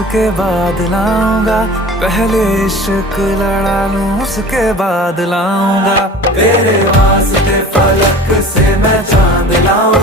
उसके बाद लाऊंगा, पहले इश्क लड़ा लूं उसके बाद लाऊंगा। तेरे वास्ते फलक से मैं चांद लाऊं।